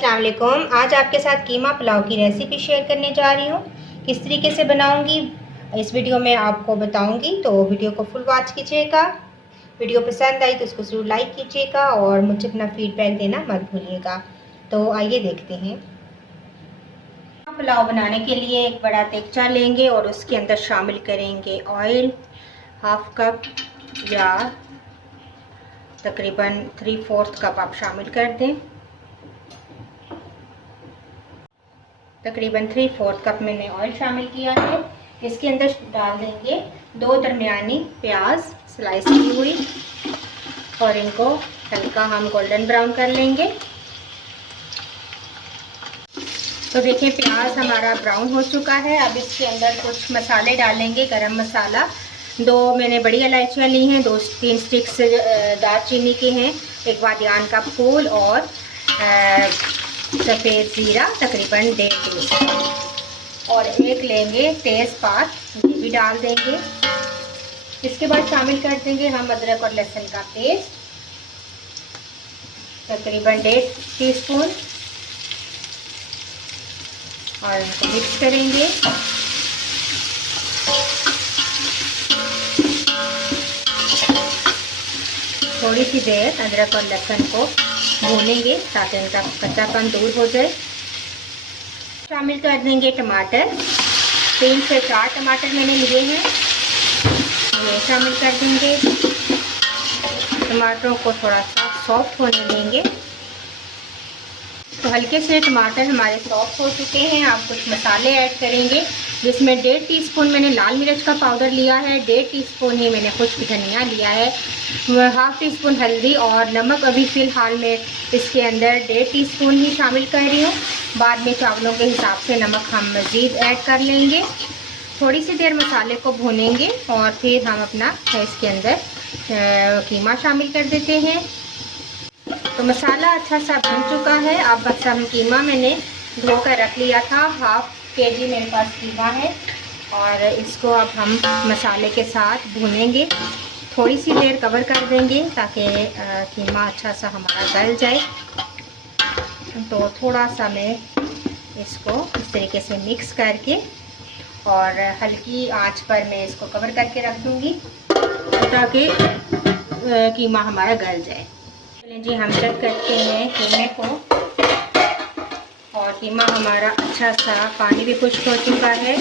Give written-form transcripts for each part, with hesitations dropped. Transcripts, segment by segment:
अस्सलाम वालेकुम। आज आपके साथ कीमा पुलाव की रेसिपी शेयर करने जा रही हूँ। किस तरीके से बनाऊँगी इस वीडियो में आपको बताऊँगी, तो वीडियो को फुल वॉच कीजिएगा। वीडियो पसंद आई तो उसको ज़रूर लाइक कीजिएगा और मुझे अपना फीडबैक देना मत भूलिएगा। तो आइए देखते हैं। पुलाव बनाने के लिए एक बड़ा देगचा लेंगे और उसके अंदर शामिल करेंगे ऑयल, हाफ कप या तकरीबन 3/4 कप आप शामिल कर दें। तकरीबन 3/4 कप मैंने ऑयल शामिल किया है। इसके अंदर डाल देंगे 2 दरमियानी प्याज स्लाइस की हुई और इनको हल्का हम गोल्डन ब्राउन कर लेंगे। तो देखिए प्याज हमारा ब्राउन हो चुका है। अब इसके अंदर कुछ मसाले डालेंगे। गरम मसाला 2 मैंने बड़ी इलायचियाँ ली हैं, 2-3 स्टिक्स दालचीनी के हैं, एक बादियान का फूल और सफ़ेद ज़ीरा तकरीबन 1.5 टीस्पून और एक लेंगे तेज़पात, ये भी डाल देंगे। इसके बाद शामिल कर देंगे हम अदरक और लहसुन का पेस्ट तकरीबन 1.5 टीस्पून और इनको मिक्स करेंगे। थोड़ी सी देर अदरक और लहसुन को भूनेंगे ताकि इनका कच्चापन दूर हो जाए। शामिल कर देंगे टमाटर, 3 से 4 टमाटर मैंने लिए हैं, ये शामिल कर देंगे। टमाटरों को थोड़ा सा सॉफ्ट होने देंगे। तो हल्के से टमाटर हमारे सॉफ्ट हो चुके हैं। आप कुछ मसाले ऐड करेंगे, जिसमें 1.5 टीस्पून मैंने लाल मिर्च का पाउडर लिया है, 1.5 टीस्पून ही मैंने खुश्क धनिया लिया है, 1/2 टीस्पून हल्दी और नमक अभी फ़िलहाल मैं इसके अंदर 1.5 टीस्पून ही शामिल कर रही हूँ। बाद में चावलों के हिसाब से नमक हम मज़ीद ऐड कर लेंगे। थोड़ी सी देर मसाले को भूनेंगे और फिर हम अपना इसके अंदर कीमा शामिल कर देते हैं। तो मसाला अच्छा सा भून चुका है। अब बस हम कीमा मैंने धो कर रख लिया था, 1/2 kg मेरे पास कीमा है और इसको अब हम मसाले के साथ भूनेंगे। थोड़ी सी देर कवर कर देंगे ताकि कीमा अच्छा सा हमारा गल जाए। तो थोड़ा सा मैं इसको इस तरीके से मिक्स करके और हल्की आंच पर मैं इसको कवर करके रख दूँगी ताकि कीमा हमारा गल जाए। जी हम चेक करते हैं कीमे को और कीमा हमारा अच्छा सा पानी भी खुश्क हो चुका है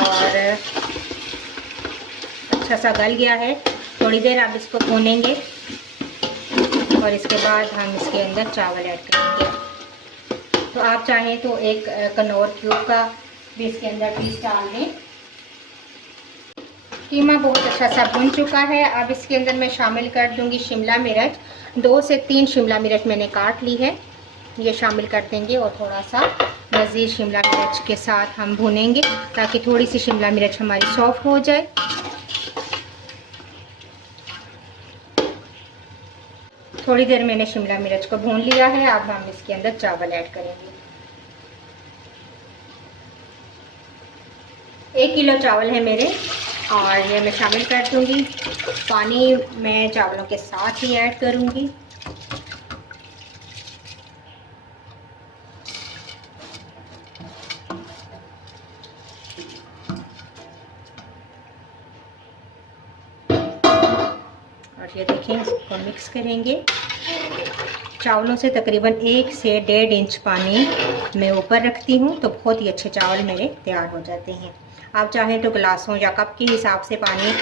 और अच्छा सा गल गया है। थोड़ी देर आप इसको भूनेंगे और इसके बाद हम इसके अंदर चावल ऐड करेंगे। तो आप चाहें तो एक कनौर क्यूब का भी इसके अंदर पीस डाल दें। कीमा बहुत अच्छा सा भुन चुका है। अब इसके अंदर मैं शामिल कर दूंगी शिमला मिर्च, 2 से 3 शिमला मिर्च मैंने काट ली है, ये शामिल कर देंगे और थोड़ा सा मज़ीद शिमला मिर्च के साथ हम भुनेंगे ताकि थोड़ी सी शिमला मिर्च हमारी सॉफ्ट हो जाए। थोड़ी देर मैंने शिमला मिर्च को भून लिया है। अब हम इसके अंदर चावल ऐड करेंगे। 1 किलो चावल है मेरे और ये मैं शामिल कर दूंगी। पानी मैं चावलों के साथ ही ऐड करूंगी। और ये देखें, इसको मिक्स करेंगे। चावलों से तकरीबन 1 से 1.5 इंच पानी मैं ऊपर रखती हूँ, तो बहुत ही अच्छे चावल मेरे तैयार हो जाते हैं। आप चाहें तो गिलासों या कप के हिसाब से पानी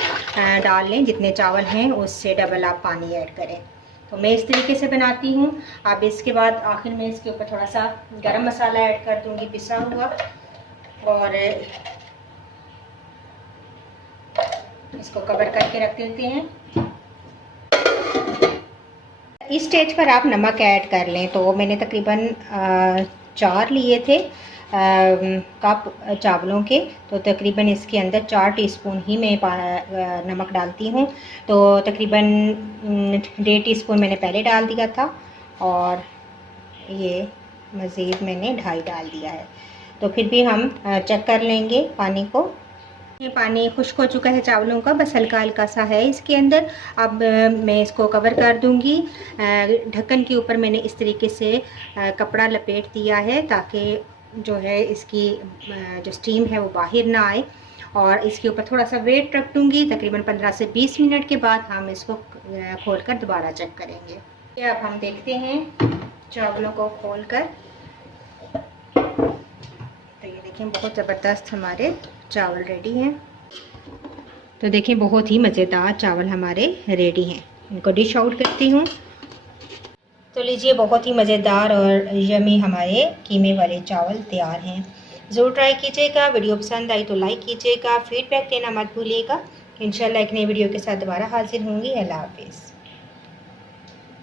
डाल लें, जितने चावल हैं उससे डबल आप पानी ऐड करें। तो मैं इस तरीके से बनाती हूँ। अब इसके बाद आखिर में इसके ऊपर थोड़ा सा गरम मसाला ऐड कर दूँगी पिसा हुआ और इसको कवर करके रख देते हैं। इस स्टेज पर आप नमक ऐड कर लें। तो मैंने तकरीबन 4 लिए थे कप चावलों के, तो तकरीबन इसके अंदर 4 टीस्पून ही मैं नमक डालती हूँ। तो तकरीबन 1.5 टीस्पून मैंने पहले डाल दिया था और ये मज़ीद मैंने 2.5 डाल दिया है। तो फिर भी हम चेक कर लेंगे पानी को। ये पानी खुश्क हो चुका है चावलों का, बस हल्का हल्का सा है इसके अंदर। अब मैं इसको कवर कर दूंगी। ढक्कन के ऊपर मैंने इस तरीके से कपड़ा लपेट दिया है ताकि जो है इसकी जो स्टीम है वो बाहर ना आए। और इसके ऊपर थोड़ा सा वेट रख दूंगी। तकरीबन 15 से 20 मिनट के बाद हम इसको खोलकर दोबारा चेक करेंगे। अब हम देखते हैं चावलों को खोलकर। तो ये देखें बहुत ज़बरदस्त हमारे चावल रेडी हैं। तो देखें बहुत ही मज़ेदार चावल हमारे रेडी हैं। इनको डिश आउट करती हूँ। तो लीजिए बहुत ही मज़ेदार और यमी हमारे कीमे वाले चावल तैयार हैं। ज़रूर ट्राई कीजिएगा। वीडियो पसंद आई तो लाइक कीजिएगा, फीडबैक देना मत भूलिएगा। इंशाल्लाह एक नई वीडियो के साथ दोबारा हाजिर होंगी। अल्लाह हाफिज़।